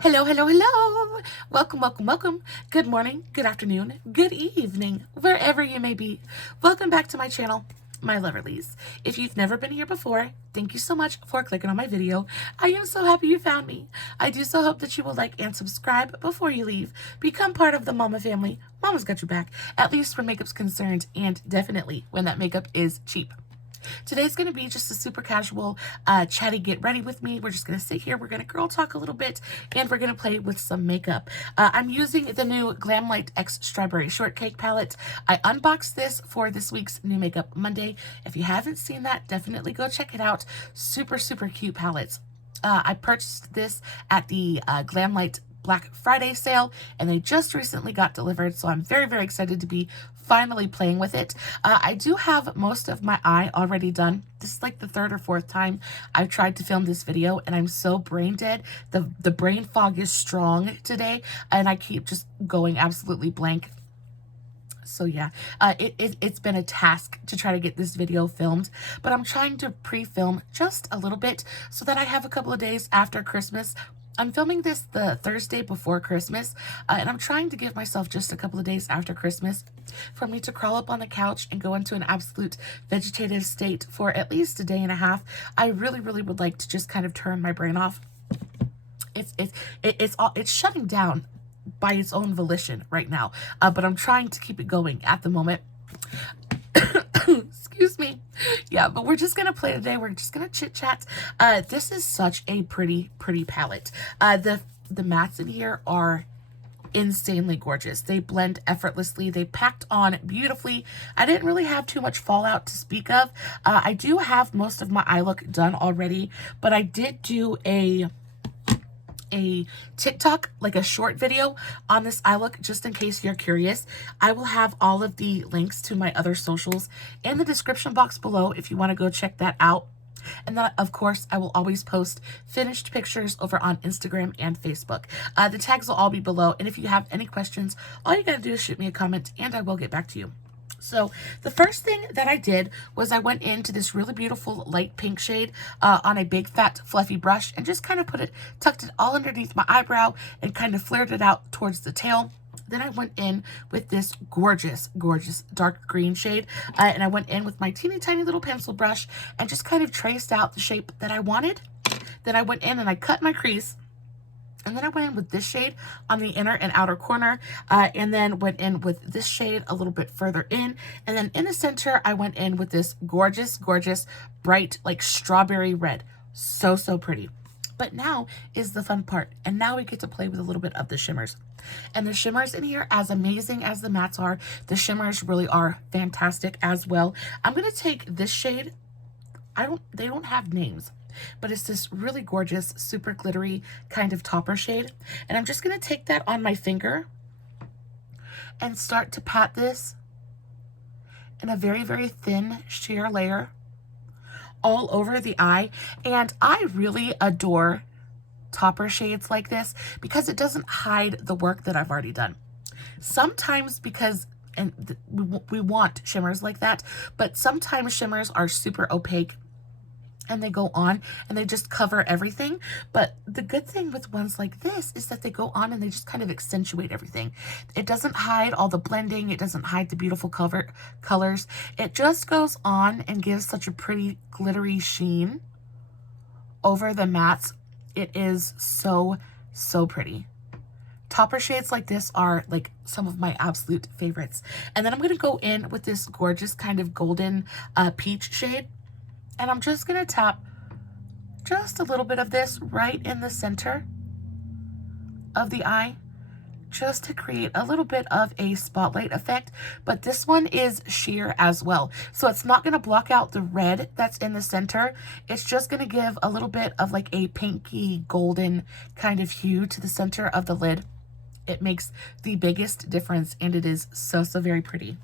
Hello, hello, hello. Welcome, welcome, welcome. Good morning, good afternoon, good evening, wherever you may be. Welcome back to my channel, my Loverlies. If you've never been here before, thank you so much for clicking on my video. I am so happy you found me. I do so hope that you will like and subscribe before you leave. Become part of the Mama family. Mama's got your back, at least when makeup's concerned, and definitely when that makeup is cheap. Today's going to be just a super casual chatty get ready with me. We're just going to sit here, we're going to girl talk a little bit, and we're going to play with some makeup. I'm using the new Glamlite X Strawberry Shortcake palette. I unboxed this for this week's New Makeup Monday. If you haven't seen that, definitely go check it out. Super, super cute palettes. I purchased this at the Glamlite Black Friday sale, and they just recently got delivered, so I'm very, very excited to be finally playing with it. I do have most of my eye already done. This is like the third or fourth time I've tried to film this video, and I'm so brain dead. The brain fog is strong today, and I keep just going absolutely blank. So yeah, it's been a task to try to get this video filmed, but I'm trying to pre-film just a little bit so that I have a couple of days after Christmas. I'm filming this the Thursday before Christmas, and I'm trying to give myself just a couple of days after Christmas for me to crawl up on the couch and go into an absolute vegetative state for at least a day and a half. I really, really would like to just kind of turn my brain off. It's shutting down by its own volition right now, but I'm trying to keep it going at the moment. Excuse me. Yeah, but we're just gonna play today. We're just gonna chit chat. This is such a pretty palette. The mattes in here are insanely gorgeous. They blend effortlessly. They packed on beautifully. I didn't really have too much fallout to speak of. I do have most of my eye look done already, but I did do a TikTok, like a short video on this eye look, just in case you're curious. I will have all of the links to my other socials in the description box below if you want to go check that out. And then, of course, I will always post finished pictures over on Instagram and Facebook. The tags will all be below, and if you have any questions, all you gotta do is shoot me a comment and I will get back to you. So the first thing that I did was I went into this really beautiful light pink shade on a big fat fluffy brush and just kind of tucked it all underneath my eyebrow and kind of flared it out towards the tail. Then I went in with this gorgeous dark green shade, and I went in with my teeny tiny little pencil brush and just kind of traced out the shape that I wanted. Then I went in and I cut my crease. And then I went in with this shade on the inner and outer corner, and then went in with this shade a little bit further in. And then in the center, I went in with this gorgeous, bright, like strawberry red. So pretty. But now is the fun part. And now we get to play with a little bit of the shimmers. And the shimmers in here, as amazing as the mattes are, the shimmers really are fantastic as well. I'm going to take this shade. They don't have names, but it's this really gorgeous, super glittery kind of topper shade. And I'm just going to take that on my finger and start to pat this in a very thin sheer layer all over the eye. And I really adore topper shades like this because it doesn't hide the work that I've already done. Sometimes we want shimmers like that, but sometimes shimmers are super opaque and they go on and they just cover everything. But the good thing with ones like this is that they go on and they just kind of accentuate everything. It doesn't hide all the blending. It doesn't hide the beautiful colors. It just goes on and gives such a pretty glittery sheen over the mattes. It is so pretty. Topper shades like this are like some of my absolute favorites. And then I'm going to go in with this gorgeous kind of golden peach shade. And I'm just going to tap just a little bit of this right in the center of the eye, just to create a little bit of a spotlight effect. But this one is sheer as well, so it's not going to block out the red that's in the center. It's just going to give a little bit of like a pinky golden kind of hue to the center of the lid. It makes the biggest difference, and it is so very pretty.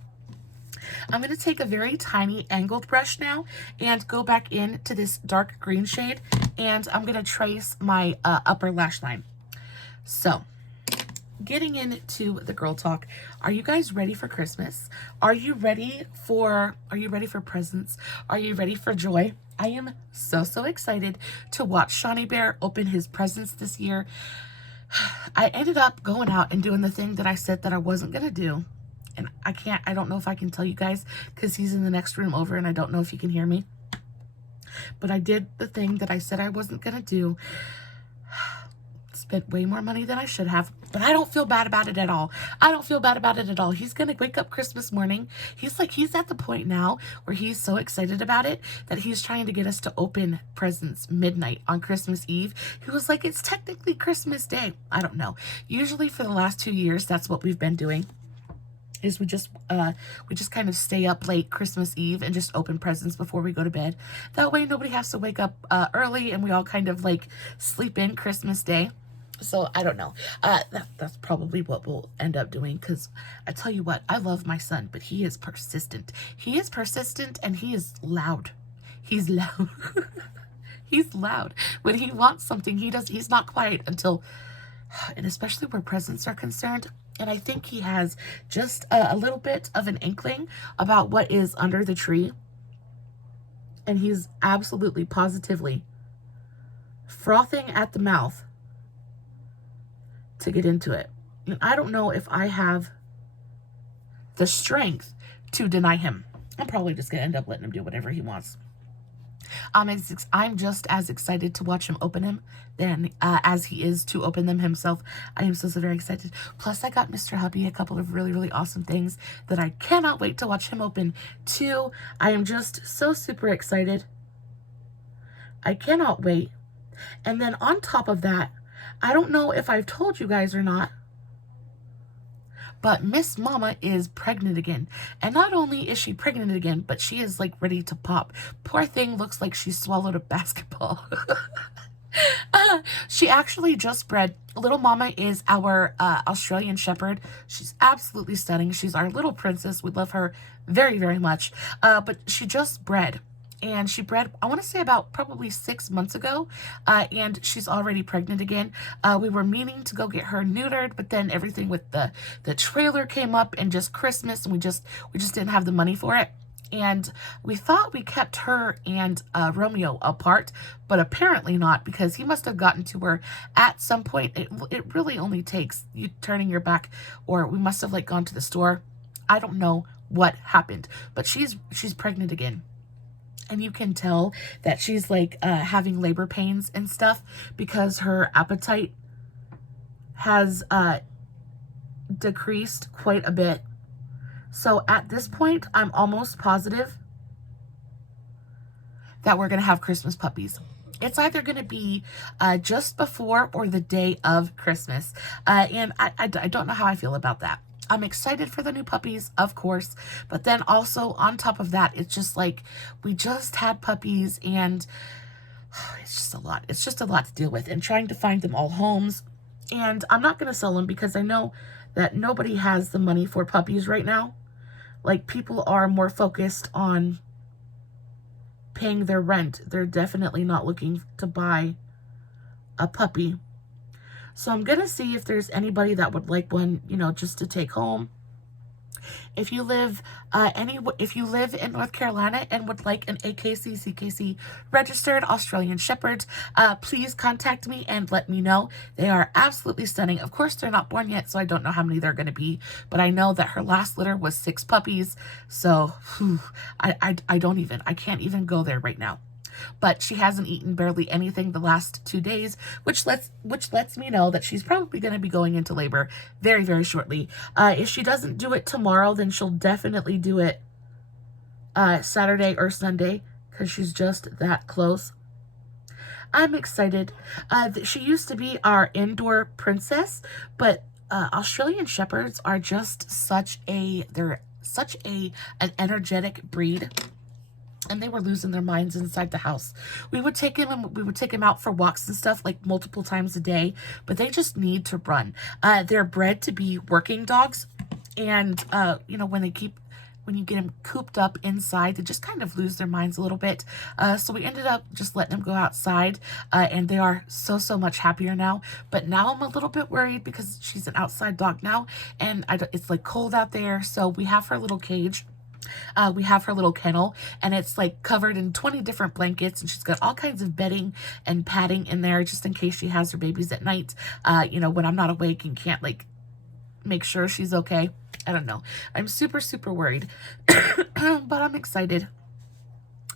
I'm going to take a very tiny angled brush now and go back into this dark green shade, and I'm going to trace my upper lash line. So getting into the girl talk, are you guys ready for Christmas? Are you ready for presents? Are you ready for joy? I am so excited to watch Shawnee Bear open his presents this year. I ended up going out and doing the thing that I said that I wasn't going to do. And I don't know if I can tell you guys because he's in the next room over and I don't know if he can hear me. But I did the thing that I said I wasn't going to do. Spent way more money than I should have, but I don't feel bad about it at all. I don't feel bad about it at all. He's going to wake up Christmas morning. He's at the point now where he's so excited about it that he's trying to get us to open presents midnight on Christmas Eve. He was like, it's technically Christmas Day. I don't know. Usually for the last 2 years, that's what we've been doing. Is we just kind of stay up late Christmas Eve and just open presents before we go to bed. That way nobody has to wake up early and we all kind of like sleep in Christmas Day. So I don't know. That's probably what we'll end up doing because I tell you what, I love my son, but he is persistent. He is persistent and he is loud. He's loud. He's loud. When he wants something, he's not quiet until, and especially where presents are concerned. And I think he has just a little bit of an inkling about what is under the tree. And he's absolutely, positively frothing at the mouth to get into it. And I don't know if I have the strength to deny him. I'm probably just going to end up letting him do whatever he wants. I'm just as excited to watch him open them than as he is to open them himself. I am so very excited. Plus, I got Mr. Hubby a couple of really, really awesome things that I cannot wait to watch him open too. I am just so super excited. I cannot wait. And then on top of that, I don't know if I've told you guys or not, but Miss Mama is pregnant again. And not only is she pregnant again, but she is like ready to pop. Poor thing looks like she swallowed a basketball. She actually just bred. Little Mama is our Australian Shepherd. She's absolutely stunning. She's our little princess. We love her very, very much. But she just bred. And she bred, I want to say about probably 6 months ago, and she's already pregnant again. We were meaning to go get her neutered, but then everything with the trailer came up and just Christmas, and we just didn't have the money for it. And we thought we kept her and Romeo apart, but apparently not, because he must have gotten to her at some point. It really only takes you turning your back, or we must have like gone to the store. I don't know what happened, but she's pregnant again. And you can tell that she's like having labor pains and stuff because her appetite has decreased quite a bit. So at this point, I'm almost positive that we're going to have Christmas puppies. It's either going to be just before or the day of Christmas. And I don't know how I feel about that. I'm excited for the new puppies, of course, but then also on top of that, it's just like we just had puppies and it's just a lot. It's just a lot to deal with and trying to find them all homes. And I'm not going to sell them because I know that nobody has the money for puppies right now. Like, people are more focused on paying their rent. They're definitely not looking to buy a puppy. So I'm going to see if there's anybody that would like one, you know, just to take home. If you live in North Carolina and would like an AKC, CKC registered Australian Shepherd, please contact me and let me know. They are absolutely stunning. Of course, they're not born yet, so I don't know how many they're going to be, but I know that her last litter was 6 puppies. So I can't even go there right now. But she hasn't eaten barely anything the last 2 days, which lets me know that she's probably going to be going into labor very, very shortly. If she doesn't do it tomorrow, then she'll definitely do it Saturday or Sunday because she's just that close. I'm excited. She used to be our indoor princess, but Australian Shepherds are just they're such an energetic breed. And they were losing their minds inside the house. We would take him out for walks and stuff like multiple times a day, but they just need to run. They're bred to be working dogs, and you know, when you get them cooped up inside, they just kind of lose their minds a little bit. So we ended up just letting them go outside, and they are so much happier now. But now I'm a little bit worried because she's an outside dog now, and it's like cold out there. So we have her little cage. We have her little kennel, and it's like covered in 20 different blankets, and she's got all kinds of bedding and padding in there just in case she has her babies at night, you know, when I'm not awake and can't like make sure she's okay. I don't know. I'm super, super worried, but I'm excited.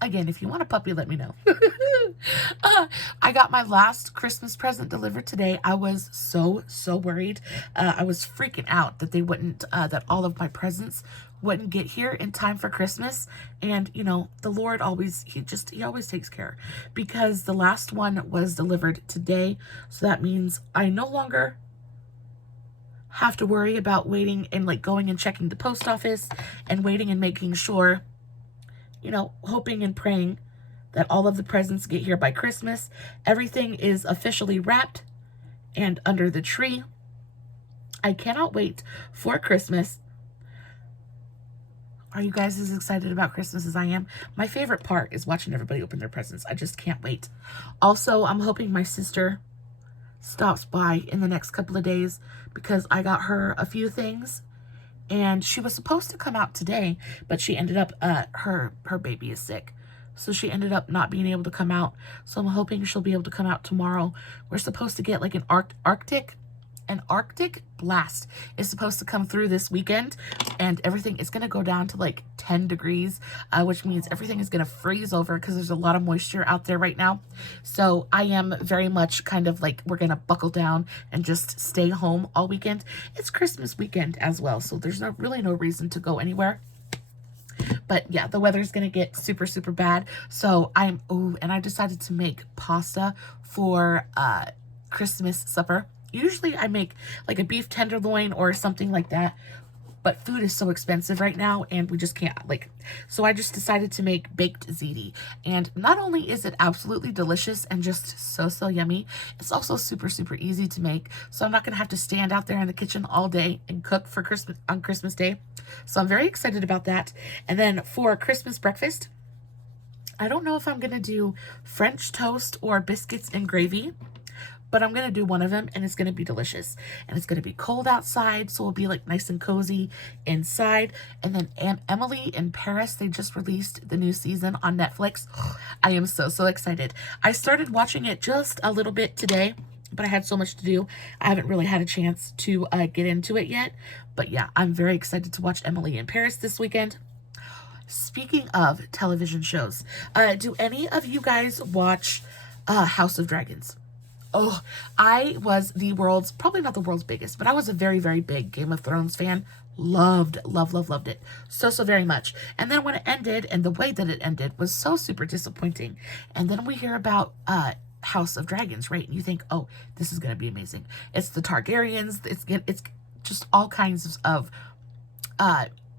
Again, if you want a puppy, let me know. I got my last Christmas present delivered today. I was so worried. I was freaking out that they wouldn't, that all of my presents wouldn't get here in time for Christmas. And, you know, the Lord always, he always takes care, because the last one was delivered today. So that means I no longer have to worry about waiting and like going and checking the post office and waiting and making sure, you know, hoping and praying that all of the presents get here by Christmas. Everything is officially wrapped and under the tree. I cannot wait for Christmas. Are you guys as excited about Christmas as I am? My favorite part is watching everybody open their presents. I just can't wait. Also, I'm hoping my sister stops by in the next couple of days, because I got her a few things. And she was supposed to come out today, but she ended up, her baby is sick. So she ended up not being able to come out. So I'm hoping she'll be able to come out tomorrow. We're supposed to get like an Arctic blast is supposed to come through this weekend. And everything is going to go down to like 10 degrees, which means everything is going to freeze over because there's a lot of moisture out there right now. So I am very much kind of like, we're going to buckle down and just stay home all weekend. It's Christmas weekend as well, so there's really no reason to go anywhere. But yeah, the weather's going to get super, super bad. So and I decided to make pasta for Christmas supper. Usually I make like a beef tenderloin or something like that, but food is so expensive right now and we just can't so I just decided to make baked ziti. And not only is it absolutely delicious and just so yummy, it's also super, super easy to make. So I'm not going to have to stand out there in the kitchen all day and cook for Christmas on Christmas Day. So I'm very excited about that. And then for Christmas breakfast, I don't know if I'm going to do French toast or biscuits and gravy, but I'm going to do one of them and it's going to be delicious. And it's going to be cold outside, so it'll be like nice and cozy inside. And then Emily in Paris, they just released the new season on Netflix. I am so excited. I started watching it just a little bit today, but I had so much to do. I haven't really had a chance to get into it yet. But yeah, I'm very excited to watch Emily in Paris this weekend. Speaking of television shows, do any of you guys watch House of Dragons? Oh, I was probably not the world's biggest, but I was a very, very big Game of Thrones fan. Loved it so very much. And then when it ended, and the way that it ended was so super disappointing. And then we hear about House of Dragons, right? And you think, oh, this is going to be amazing. It's the Targaryens. It's just all kinds of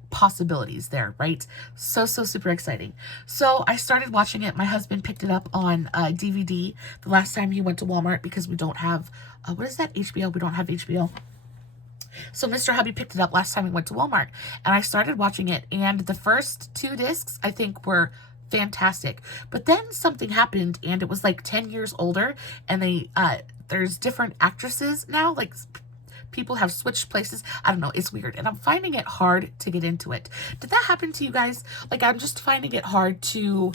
possibilities there, right? So super exciting. So I started watching it. My husband picked it up on DVD the last time he went to Walmart, because we don't have what is that, HBO? We don't have HBO. So Mr. Hubby picked it up last time we went to Walmart, and I started watching it, and the first 2 discs I think were fantastic. But then something happened, and it was like 10 years older, and there's different actresses now, like people have switched places. I don't know. It's weird. And I'm finding it hard to get into it. Did that happen to you guys? Like, I'm just finding it hard to...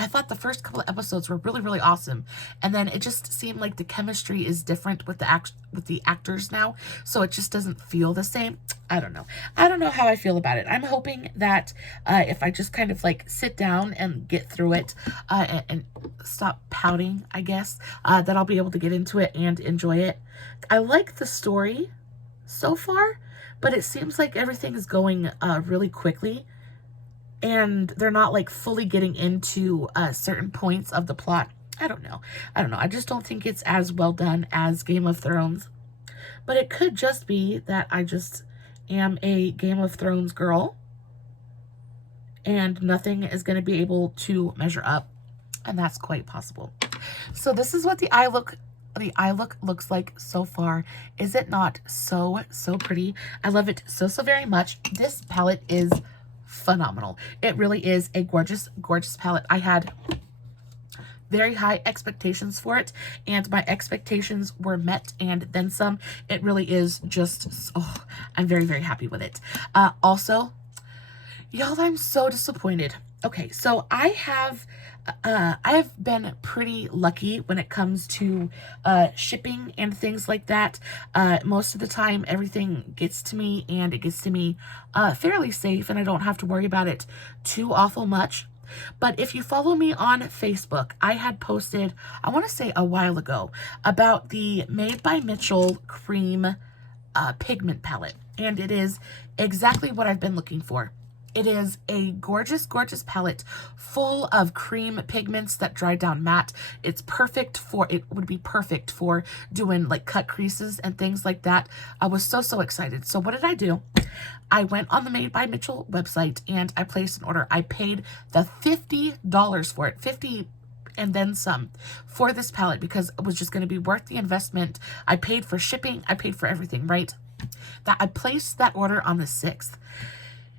I thought the first couple of episodes were really, really awesome. And then it just seemed like the chemistry is different with the actors now. So it just doesn't feel the same. I don't know. I don't know how I feel about it. I'm hoping that if I just kind of like sit down and get through it and stop pouting, I guess, that I'll be able to get into it and enjoy it. I like the story so far, but it seems like everything is going really quickly. And they're not like fully getting into certain points of the plot. I don't know. I just don't think it's as well done as Game of Thrones. But it could just be that I just am a Game of Thrones girl, and nothing is going to be able to measure up. And that's quite possible. So this is what the eye look looks like so far. Is it not so pretty? I love it so very much. This palette is phenomenal. It really is a gorgeous palette. I had very high expectations for it, and my expectations were met and then some. It really is just, I'm very happy with it. Also, Y'all, I'm so disappointed. Okay, so I've been pretty lucky when it comes to shipping and things like that. Most of the time, everything gets to me, and it gets to me fairly safe, and I don't have to worry about it too awful much. But if you follow me on Facebook, I had posted, I want to say a while ago, about the Made by Mitchell Cream pigment palette, and it is exactly what I've been looking for. It is a gorgeous, gorgeous palette full of cream pigments that dry down matte. It would be perfect for doing like cut creases and things like that. I was so, so excited. So what did I do? I went on the Made by Mitchell website and I placed an order. I paid the $50 for it, 50 and then some, for this palette, because it was just going to be worth the investment. I paid for shipping. I paid for everything, right? That I placed that order on the 6th.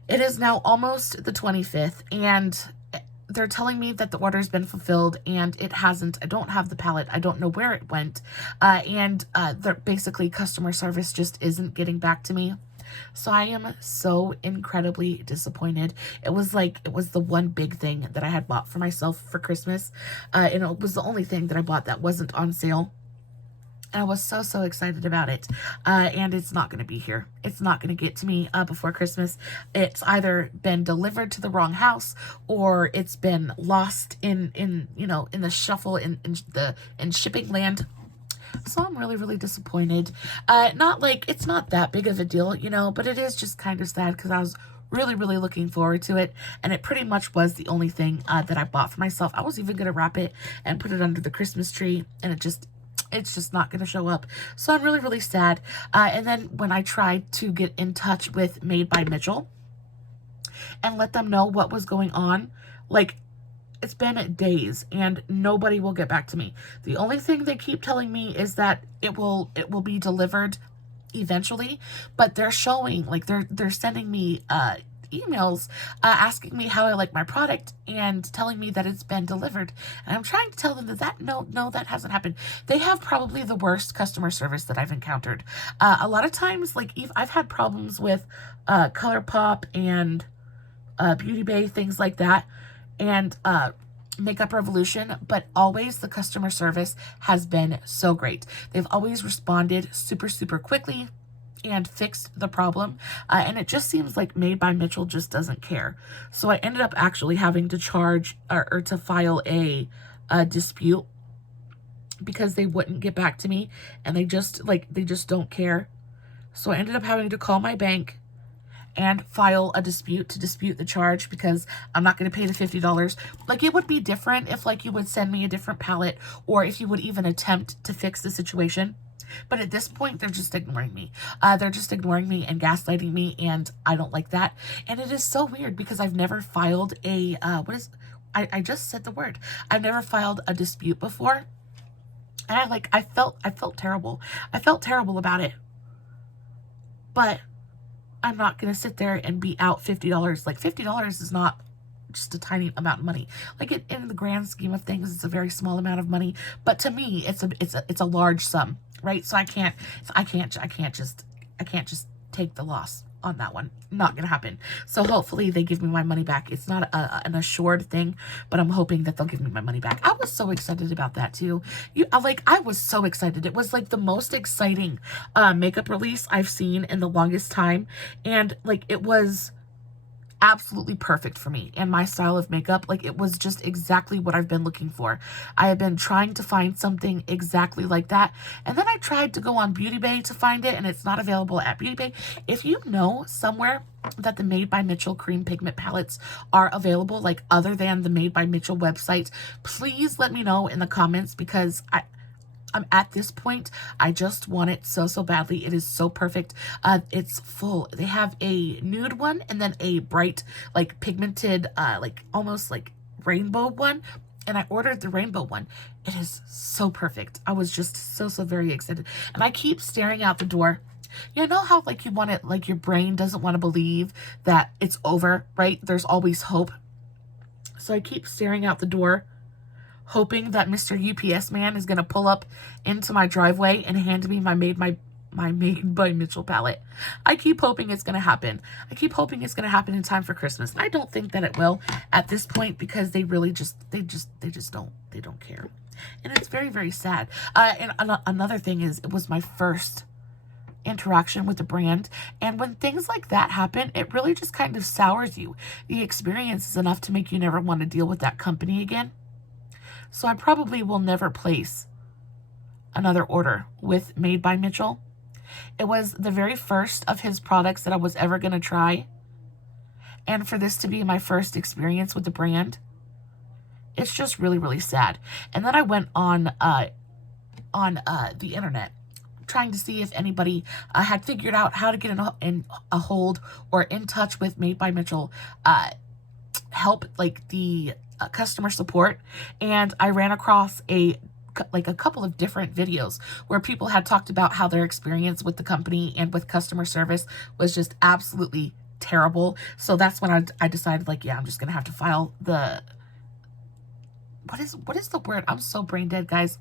It is now almost the 25th, and they're telling me that the order has been fulfilled, and it hasn't. I don't have the palette. I don't know where it went. Basically, customer service just isn't getting back to me. So I am so incredibly disappointed. It was the one big thing that I had bought for myself for Christmas. And it was the only thing that I bought that wasn't on sale. And I was so, so excited about it. And it's not going to be here. It's not going to get to me before Christmas. It's either been delivered to the wrong house, or it's been lost in the shuffle in shipping land. So I'm really, really disappointed. It's not that big of a deal, but it is just kind of sad because I was really, really looking forward to it. And it pretty much was the only thing that I bought for myself. I was even going to wrap it and put it under the Christmas tree, and it's just not going to show up. So I'm really, really sad. And then when I tried to get in touch with Made by Mitchell and let them know what was going on, it's been days and nobody will get back to me. The only thing they keep telling me is that it will be delivered eventually, but they're showing, they're sending me emails asking me how I like my product and telling me that it's been delivered. And I'm trying to tell them that no, that hasn't happened. They have probably the worst customer service that I've encountered. A lot of times, I've had problems with ColourPop and Beauty Bay, things like that, and Makeup Revolution, but always the customer service has been so great. They've always responded super, super quickly and fixed the problem, and it just seems like Made by Mitchell just doesn't care. So I ended up actually having to charge or to file a dispute because they wouldn't get back to me, and they just don't care. So I ended up having to call my bank and file a dispute to dispute the charge, because I'm not going to pay the $50. It would be different if you would send me a different palette, or if you would even attempt to fix the situation. But at this point, they're just ignoring me. They're just ignoring me and gaslighting me, and I don't like that. And it is so weird because I've never filed a, I just said the word. I've never filed a dispute before. And I felt terrible. I felt terrible about it. But I'm not going to sit there and be out $50. $50 is not just a tiny amount of money. In the grand scheme of things, it's a very small amount of money, but to me, it's a large sum, right? So I can't just take the loss on that one. Not gonna happen. So hopefully they give me my money back. It's not an assured thing, but I'm hoping that they'll give me my money back. I was so excited about that too. I was so excited. It was the most exciting makeup release I've seen in the longest time, and it was absolutely perfect for me and my style of makeup. It was just exactly what I've been looking for. I have been trying to find something exactly like that, and then I tried to go on Beauty Bay to find it, and it's not available at Beauty Bay. If you know somewhere that the Made by Mitchell cream pigment palettes are available, other than the Made by Mitchell website, please let me know in the comments, because I'm at this point, I just want it so, so badly. It is so perfect. It's full. They have a nude one and then a bright, pigmented, almost rainbow one. And I ordered the rainbow one. It is so perfect. I was just so, so very excited. And I keep staring out the door. You know how you want it, your brain doesn't want to believe that it's over, right? There's always hope. So I keep staring out the door, hoping that Mr. UPS man is going to pull up into my driveway and hand me my Made my Made by Mitchell palette. I keep hoping it's going to happen. I keep hoping it's going to happen in time for Christmas. I don't think that it will at this point because they really they don't care. And it's very, very sad. And another thing is, it was my first interaction with the brand, and when things like that happen, it really just kind of sours you. The experience is enough to make you never want to deal with that company again. So I probably will never place another order with Made by Mitchell. It was the very first of his products that I was ever going to try, and for this to be my first experience with the brand, it's just really, really sad. And then I went on the internet trying to see if anybody had figured out how to get in a hold or in touch with Made by Mitchell help, like the customer support, and I ran across a couple of different videos where people had talked about how their experience with the company and with customer service was just absolutely terrible. So that's when I decided, like, yeah, I'm just gonna have to file the what is the word? I'm so brain dead, guys.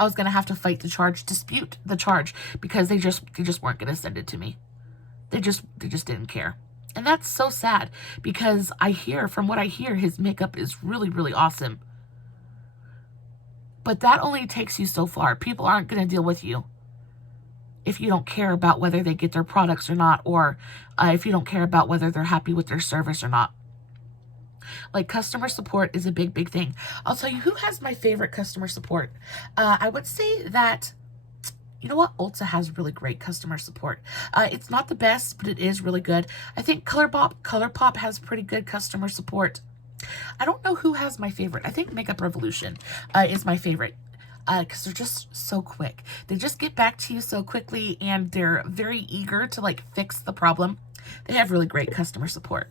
I was gonna have to fight the charge, dispute the charge, because they just weren't gonna send it to me. They just didn't care. And that's so sad, because from what I hear, his makeup is really, really awesome. But that only takes you so far. People aren't gonna deal with you if you don't care about whether they get their products or not, or if you don't care about whether they're happy with their service or not. Like, customer support is a big, big thing. I'll tell you who has my favorite customer support. I would say that, you know what? Ulta has really great customer support. It's not the best, but it is really good. I think ColourPop has pretty good customer support. I don't know who has my favorite. I think Makeup Revolution is my favorite. Because they're just so quick. They just get back to you so quickly, and they're very eager to, like, fix the problem. They have really great customer support.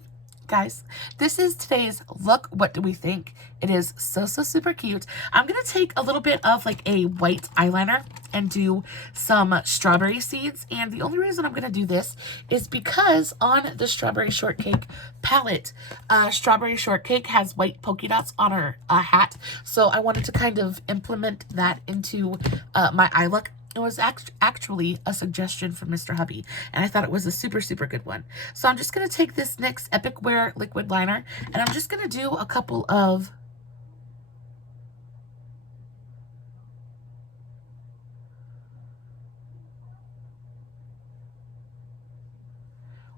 Guys, this is today's look. What do we think? It is so super cute. I'm gonna take a little bit of like a white eyeliner and do some strawberry seeds, and the only reason I'm gonna do this is because on the Strawberry Shortcake palette, Strawberry Shortcake has white polka dots on her hat, so I wanted to kind of implement that into my eye look. It was actually a suggestion from Mr. Hubby, and I thought it was a super good one. So I'm just going to take this NYX Epic Wear liquid liner, and I'm just going to do a couple of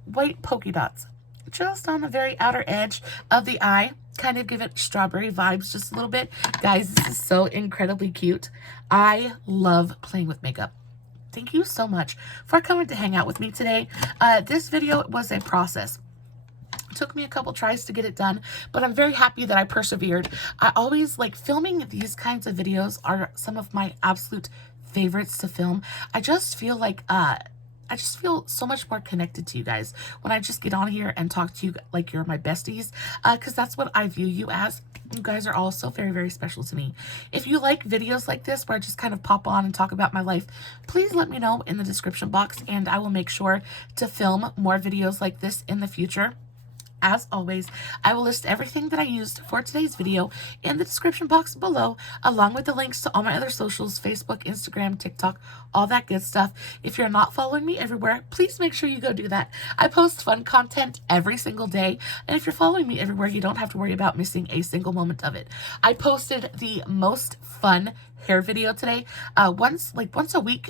white polka dots just on the very outer edge of the eye. Kind of give it strawberry vibes just a little bit. Guys, this is so incredibly cute. I love playing with makeup. Thank you so much for coming to hang out with me today. This video was a process. It took me a couple tries to get it done, but I'm very happy that I persevered. I always like filming these kinds of videos. Are some of my absolute favorites to film. I just feel like I just feel so much more connected to you guys when I just get on here and talk to you like you're my besties, because that's what I view you as. You guys are all so very special to me. If you like videos like this where I just kind of pop on and talk about my life, please let me know in the description box, and I will make sure to film more videos like this in the future. As always, I will list everything that I used for today's video in the description box below, along with the links to all my other socials, Facebook, Instagram, TikTok, all that good stuff. If you're not following me everywhere, please make sure you go do that. I post fun content every single day, and if you're following me everywhere, you don't have to worry about missing a single moment of it. I posted the most fun hair video today. Once a week,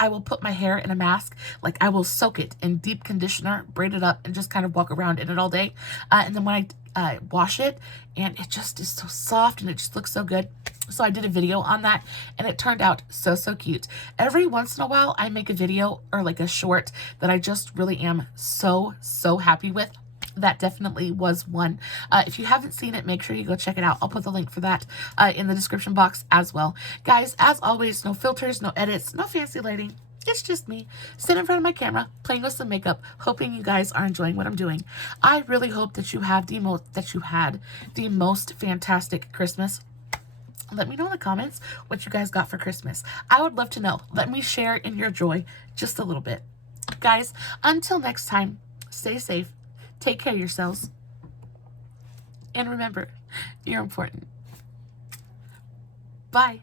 I will put my hair in a mask. Like, I will soak it in deep conditioner, braid it up, and just kind of walk around in it all day. And then when I wash it, and it just is so soft and it just looks so good. So I did a video on that, and it turned out so cute. Every once in a while, I make a video or like a short that I just really am so happy with. That definitely was one. If you haven't seen it, make sure you go check it out. I'll put the link for that in the description box as well. Guys, as always, no filters, no edits, no fancy lighting. It's just me sitting in front of my camera, playing with some makeup, hoping you guys are enjoying what I'm doing. I really hope that you have had the most fantastic Christmas. Let me know in the comments what you guys got for Christmas. I would love to know. Let me share in your joy just a little bit. Guys, until next time, stay safe. Take care of yourselves. And remember, you're important. Bye.